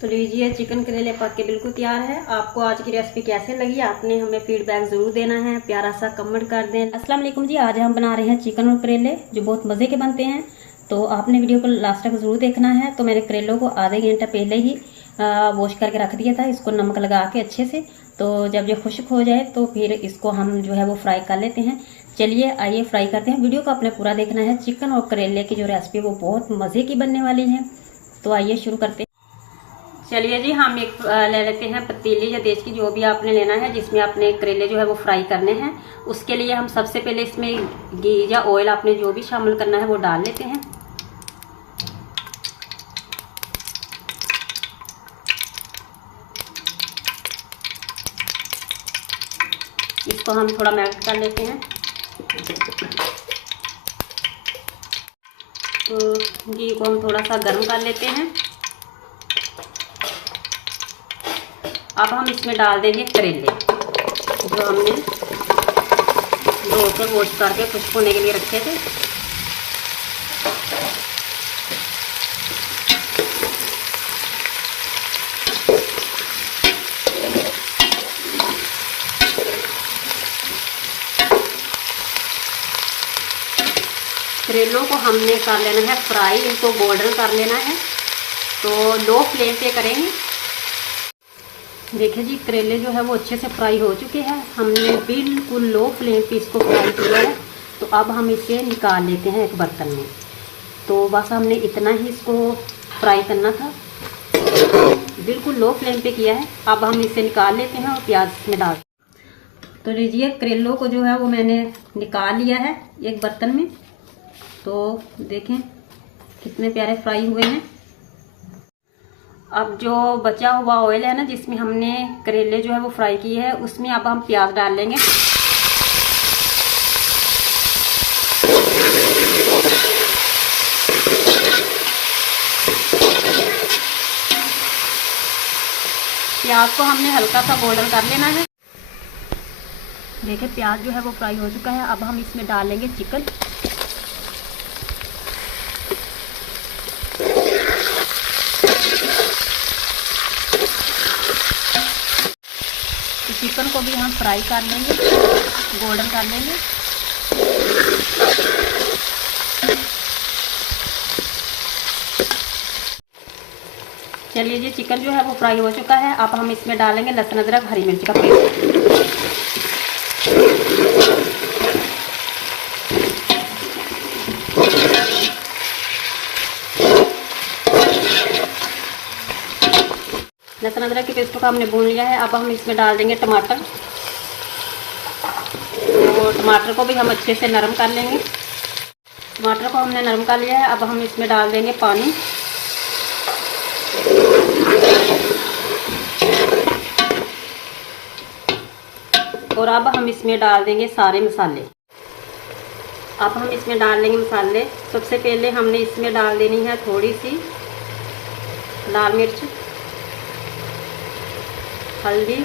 तो लीजिए चिकन करेले पक के बिल्कुल तैयार है। आपको आज की रेसिपी कैसे लगी आपने हमें फीडबैक ज़रूर देना है, प्यारा सा कमेंट कर दें। अस्सलाम वालेकुम जी, आज हम बना रहे हैं चिकन और करेले जो बहुत मज़े के बनते हैं। तो आपने वीडियो को लास्ट तक ज़रूर देखना है। तो मैंने करेलों को आधे घंटा पहले ही वॉश करके रख दिया था, इसको नमक लगा के अच्छे से। तो जब ये खुश्क हो जाए तो फिर इसको हम जो है वो फ्राई कर लेते हैं। चलिए आइए फ्राई करते हैं। वीडियो को आपने पूरा देखना है। चिकन और करेले की जो रेसिपी है वो बहुत मज़े की बनने वाली है। तो आइए शुरू करते हैं। चलिए जी, हम एक ले लेते हैं पतीली या देश की, जो भी आपने लेना है, जिसमें आपने करेले जो है वो फ्राई करने हैं। उसके लिए हम सबसे पहले इसमें घी या ऑयल आपने जो भी शामिल करना है वो डाल लेते हैं। इसको हम थोड़ा मेल्ट कर लेते हैं। तो घी को हम थोड़ा सा गर्म कर लेते हैं। अब हम इसमें डाल देंगे करेले जो हमने धोकर वॉश करके खुश्क होने के लिए रखे थे। करेलों को हमने कर लेना है फ्राई, इनको गोल्डन कर लेना है। तो लो फ्लेम पे करेंगे। देखिए जी, करेले जो है वो अच्छे से फ्राई हो चुके हैं। हमने बिल्कुल लो फ्लेम पे इसको फ्राई किया है। तो अब हम इसे निकाल लेते हैं एक बर्तन में। तो बस हमने इतना ही इसको फ्राई करना था, बिल्कुल लो फ्लेम पे किया है। अब हम इसे निकाल लेते हैं और प्याज में डाल। तो लीजिए, करेलों को जो है वो मैंने निकाल लिया है एक बर्तन में। तो देखें कितने प्यारे फ्राई हुए हैं। अब जो बचा हुआ ऑयल है ना, जिसमें हमने करेले जो है वो फ्राई किए हैं, उसमें अब हम प्याज डाल लेंगे। प्याज को हमने हल्का सा गोल्डन कर लेना है। देखिए प्याज जो है वो फ्राई हो चुका है। अब हम इसमें डाल लेंगे चिकन। तो चिकन को भी हम फ्राई कर लेंगे, गोल्डन कर लेंगे। चलिए जी, चिकन जो है वो फ्राई हो चुका है। अब हम इसमें डालेंगे लहसुन अदरक हरी मिर्च का पेस्ट। लहसुन अदरक के पेस्ट को हमने भून लिया है। अब हम इसमें डाल देंगे टमाटर। तो टमाटर को भी हम अच्छे से नरम कर लेंगे। टमाटर को हमने नरम कर लिया है। अब हम इसमें डाल देंगे पानी। और अब हम इसमें डाल देंगे सारे मसाले। अब हम इसमें डाल देंगे मसाले। सबसे पहले हमने इसमें डाल देनी है थोड़ी सी लाल मिर्च, हल्दी,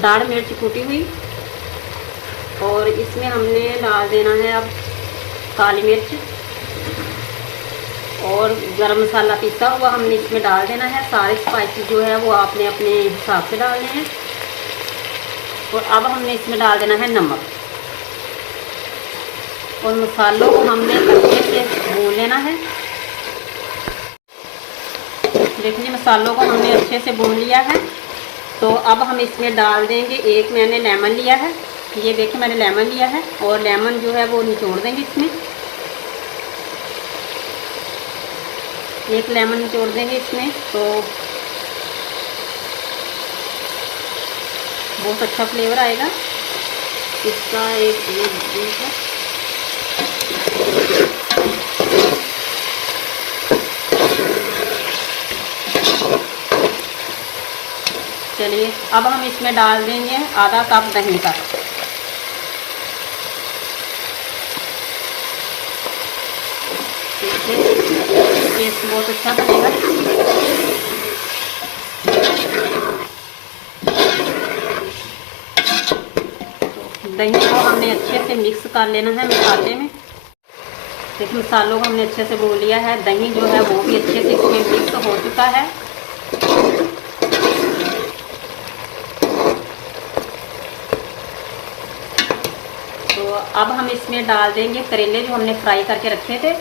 दाढ़ मिर्च कूटी हुई, और इसमें हमने डाल देना है अब काली मिर्च, और गरम मसाला पीसा हुआ हमने इसमें डाल देना है। सारे स्पाइसेस जो है वो आपने अपने हिसाब से डालने हैं। और अब हमने इसमें डाल देना है नमक, और मसालों को हमने अच्छे से भून लेना है। देखिए मसालों को हमने अच्छे से भून लिया है। तो अब हम इसमें डाल देंगे, एक मैंने लेमन लिया है, ये देखिए मैंने लेमन लिया है, और लेमन जो है वो निचोड़ देंगे इसमें। एक लेमन निचोड़ देंगे इसमें, तो बहुत अच्छा फ्लेवर आएगा इसका। एक चलिए, अब हम इसमें डाल देंगे आधा कप दही का। टेस्ट बहुत अच्छा बनेगा। दही को हमने अच्छे से मिक्स कर लेना है मसाले में। देखिए मसालों को हमने अच्छे से भून लिया है। दही जो है वो भी अच्छे से इसमें मिक्स हो चुका है। तो अब हम इसमें डाल देंगे करेले जो हमने फ्राई करके रखे थे।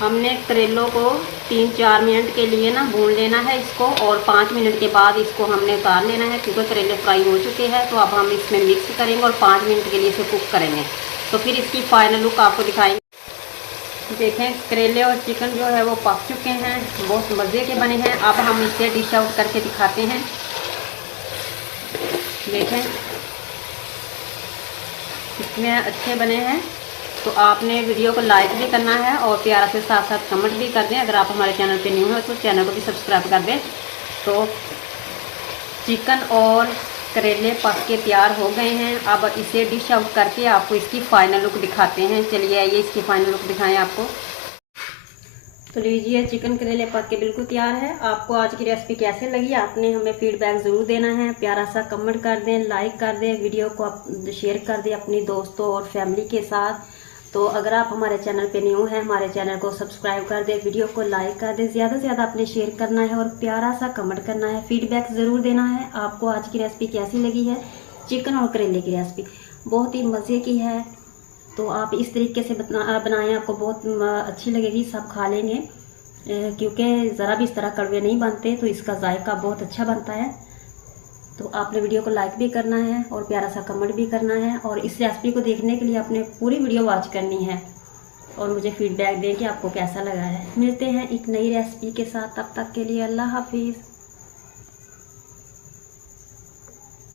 हमने करेलों को 3-4 मिनट के लिए ना भून लेना है इसको, और 5 मिनट के बाद इसको हमने उतार लेना है, क्योंकि करेले फ्राई हो चुके हैं। तो अब हम इसमें मिक्स करेंगे और 5 मिनट के लिए इसे कुक करेंगे। तो फिर इसकी फाइनल लुक आपको दिखाएंगे। देखें करेले और चिकन जो है वो पक चुके हैं, बहुत मज़े के बने हैं। अब हम इसे डिश आउट करके दिखाते हैं। देखें कितने अच्छे बने हैं। तो आपने वीडियो को लाइक भी करना है और प्यारा से साथ साथ कमेंट भी कर दें। अगर आप हमारे चैनल पे न्यू हैं तो चैनल को भी सब्सक्राइब कर दें। तो चिकन और करेले पक के तैयार हो गए हैं। अब इसे डिश आउट करके आपको इसकी फाइनल लुक दिखाते हैं। चलिए आइए इसकी फाइनल लुक दिखाएं आपको। तो लीजिए चिकन करेले पक के बिल्कुल तैयार है। आपको आज की रेसिपी कैसे लगी आपने हमें फीडबैक ज़रूर देना है। प्यारा सा कमेंट कर दें, लाइक कर दें, वीडियो को आप शेयर कर दें अपनी दोस्तों और फैमिली के साथ। तो अगर आप हमारे चैनल पे न्यू हैं हमारे चैनल को सब्सक्राइब कर दें, वीडियो को लाइक कर दें, ज़्यादा से ज़्यादा आपने शेयर करना है और प्यारा सा कमेंट करना है। फीडबैक ज़रूर देना है। आपको आज की रेसिपी कैसी लगी है। चिकन और करेले की रेसिपी बहुत ही मज़े की है। तो आप इस तरीके से बनाएं, आपको बहुत अच्छी लगेगी, सब खा लेंगे। क्योंकि ज़रा भी इस तरह कड़वे नहीं बनते, तो इसका जायका बहुत अच्छा बनता है। तो आपने वीडियो को लाइक भी करना है और प्यारा सा कमेंट भी करना है। और इस रेसिपी को देखने के लिए आपने पूरी वीडियो वॉच करनी है और मुझे फीडबैक दें कि आपको कैसा लगा है। मिलते हैं एक नई रेसिपी के साथ, तब तक के लिए अल्लाह हाफिज़।